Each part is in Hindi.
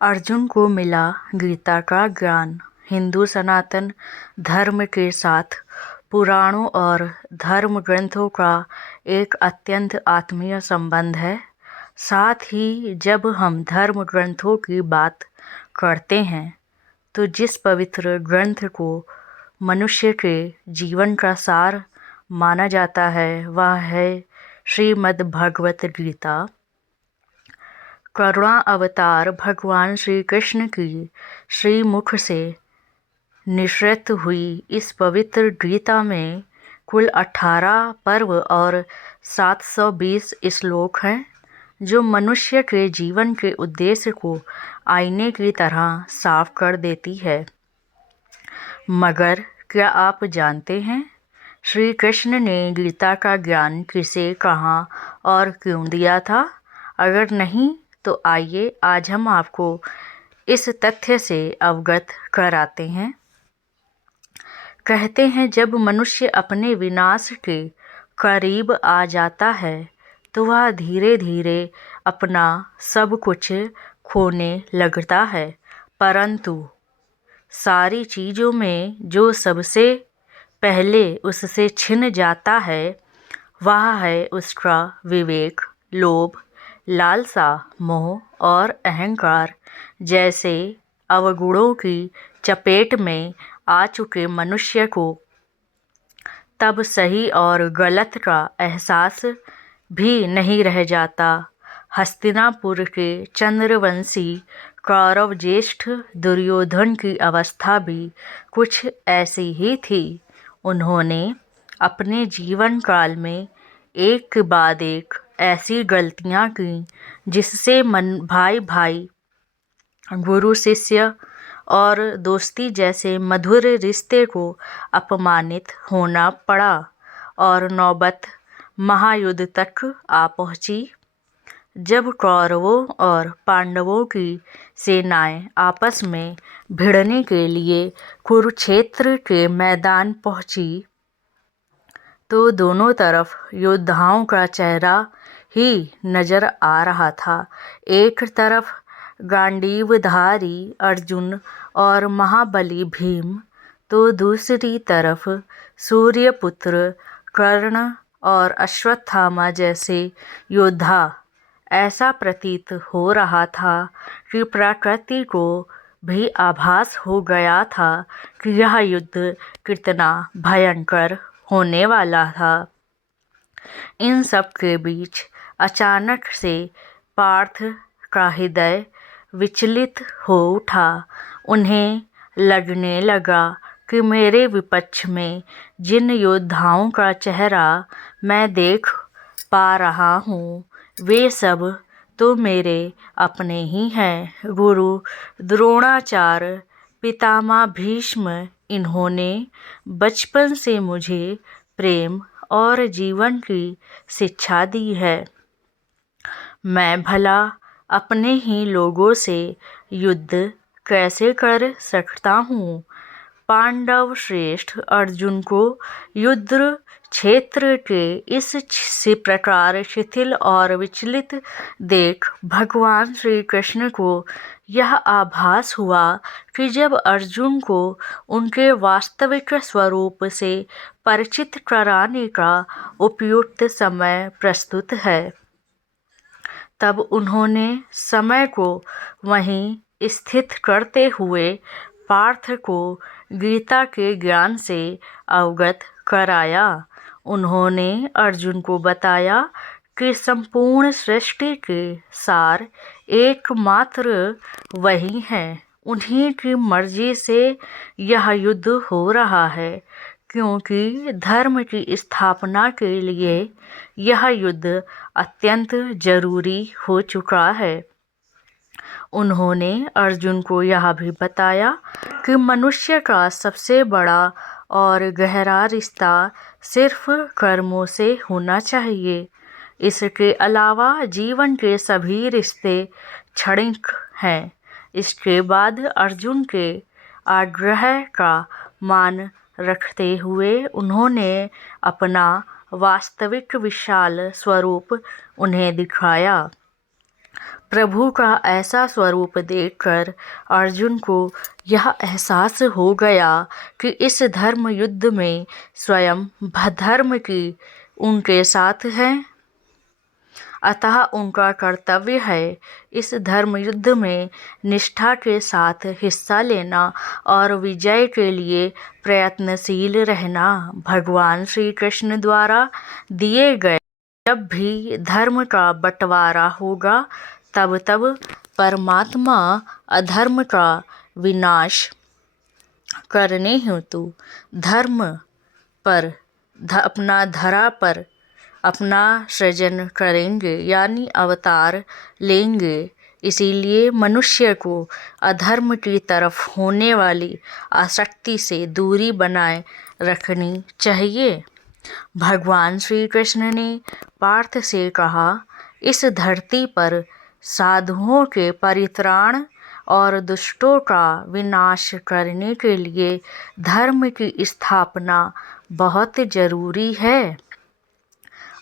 अर्जुन को मिला गीता का ज्ञान। हिंदू सनातन धर्म के साथ पुराणों और धर्म ग्रंथों का एक अत्यंत आत्मीय संबंध है। साथ ही जब हम धर्म ग्रंथों की बात करते हैं तो जिस पवित्र ग्रंथ को मनुष्य के जीवन का सार माना जाता है वह है श्रीमद् भगवत गीता। करुणा अवतार भगवान श्री कृष्ण की श्रीमुख से निश्रित हुई इस पवित्र गीता में कुल 18 पर्व और 720 श्लोक हैं, जो मनुष्य के जीवन के उद्देश्य को आईने की तरह साफ कर देती है। मगर क्या आप जानते हैं श्री कृष्ण ने गीता का ज्ञान किसे, कहाँ और क्यों दिया था? अगर नहीं तो आइए आज हम आपको इस तथ्य से अवगत कराते हैं। कहते हैं जब मनुष्य अपने विनाश के करीब आ जाता है तो वह धीरे धीरे अपना सब कुछ खोने लगता है, परंतु सारी चीज़ों में जो सबसे पहले उससे छिन जाता है वह है उसका विवेक। लोभ, लालसा, मोह और अहंकार जैसे अवगुणों की चपेट में आ चुके मनुष्य को तब सही और गलत का एहसास भी नहीं रह जाता। हस्तिनापुर के चंद्रवंशी कौरव ज्येष्ठ दुर्योधन की अवस्था भी कुछ ऐसी ही थी। उन्होंने अपने जीवन काल में एक के बाद एक ऐसी गलतियां की जिससे भाई भाई, गुरु शिष्य और दोस्ती जैसे मधुर रिश्ते को अपमानित होना पड़ा और नौबत महायुद्ध तक आ पहुंची। जब कौरवों और पांडवों की सेनाएं आपस में भिड़ने के लिए कुरुक्षेत्र के मैदान पहुंची तो दोनों तरफ योद्धाओं का चेहरा ही नजर आ रहा था। एक तरफ गांडीवधारी अर्जुन और महाबली भीम, तो दूसरी तरफ सूर्यपुत्र कर्ण और अश्वत्थामा जैसे योद्धा। ऐसा प्रतीत हो रहा था कि प्रकृति को भी आभास हो गया था कि यह युद्ध कितना भयंकर होने वाला था। इन सब के बीच अचानक से पार्थ का हृदय विचलित हो उठा। उन्हें लगने लगा कि मेरे विपक्ष में जिन योद्धाओं का चेहरा मैं देख पा रहा हूँ वे सब तो मेरे अपने ही हैं। गुरु द्रोणाचार्य, पितामह भीष्म, इन्होंने बचपन से मुझे प्रेम और जीवन की शिक्षा दी है। मैं भला अपने ही लोगों से युद्ध कैसे कर सकता हूँ? पांडव श्रेष्ठ अर्जुन को युद्ध क्षेत्र के इस प्रकार शिथिल और विचलित देख भगवान श्री कृष्ण को यह आभास हुआ कि जब अर्जुन को उनके वास्तविक स्वरूप से परिचित कराने का उपयुक्त समय प्रस्तुत है। तब उन्होंने समय को वहीं स्थित करते हुए पार्थ को गीता के ज्ञान से अवगत कराया। उन्होंने अर्जुन को बताया कि संपूर्ण सृष्टि के सार एकमात्र वही हैं। उन्हीं की मर्जी से यह युद्ध हो रहा है, क्योंकि धर्म की स्थापना के लिए यह युद्ध अत्यंत जरूरी हो चुका है। उन्होंने अर्जुन को यह भी बताया कि मनुष्य का सबसे बड़ा और गहरा रिश्ता सिर्फ कर्मों से होना चाहिए। इसके अलावा जीवन के सभी रिश्ते क्षणिक हैं। इसके बाद अर्जुन के आग्रह का मान रखते हुए उन्होंने अपना वास्तविक विशाल स्वरूप उन्हें दिखाया। प्रभु का ऐसा स्वरूप देखकर अर्जुन को यह एहसास हो गया कि इस धर्म युद्ध में स्वयं धर्म की उनके साथ है, अतः उनका कर्तव्य है इस धर्म युद्ध में निष्ठा के साथ हिस्सा लेना और विजय के लिए प्रयत्नशील रहना। भगवान श्री कृष्ण द्वारा दिए गए जब भी धर्म का बंटवारा होगा तब तब परमात्मा अधर्म का विनाश करने हेतु धर्म पर अपना धरा पर अपना सृजन करेंगे, यानी अवतार लेंगे। इसीलिए मनुष्य को अधर्म की तरफ होने वाली आसक्ति से दूरी बनाए रखनी चाहिए। भगवान श्री कृष्ण ने पार्थ से कहा, इस धरती पर साधुओं के परित्राण और दुष्टों का विनाश करने के लिए धर्म की स्थापना बहुत जरूरी है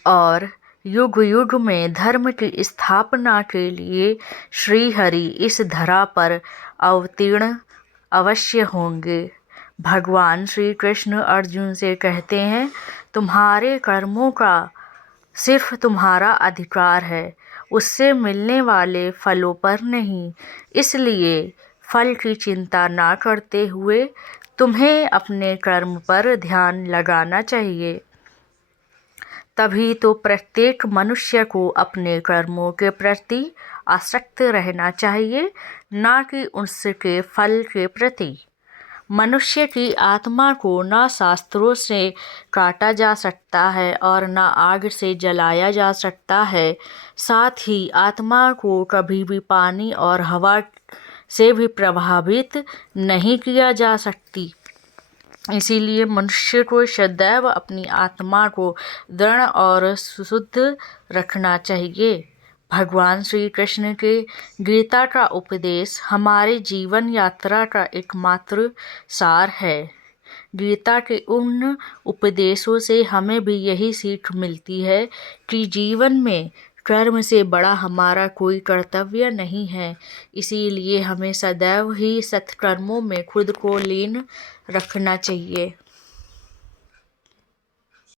और युग युग में धर्म की स्थापना के लिए श्री हरि इस धरा पर अवतीर्ण अवश्य होंगे। भगवान श्री कृष्ण अर्जुन से कहते हैं, तुम्हारे कर्मों का सिर्फ तुम्हारा अधिकार है, उससे मिलने वाले फलों पर नहीं। इसलिए फल की चिंता ना करते हुए तुम्हें अपने कर्म पर ध्यान लगाना चाहिए। तभी तो प्रत्येक मनुष्य को अपने कर्मों के प्रति आसक्त रहना चाहिए, ना कि उसके फल के प्रति। मनुष्य की आत्मा को ना शास्त्रों से काटा जा सकता है और ना आग से जलाया जा सकता है। साथ ही आत्मा को कभी भी पानी और हवा से भी प्रभावित नहीं किया जा सकती। इसीलिए मनुष्य को सदैव अपनी आत्मा को दृढ़ और शुद्ध रखना चाहिए। भगवान श्री कृष्ण के गीता का उपदेश हमारे जीवन यात्रा का एकमात्र सार है। गीता के उन उपदेशों से हमें भी यही सीख मिलती है कि जीवन में कर्म से बड़ा हमारा कोई कर्तव्य नहीं है। इसीलिए हमें सदैव ही सत्कर्मों में खुद को लीन रखना चाहिए।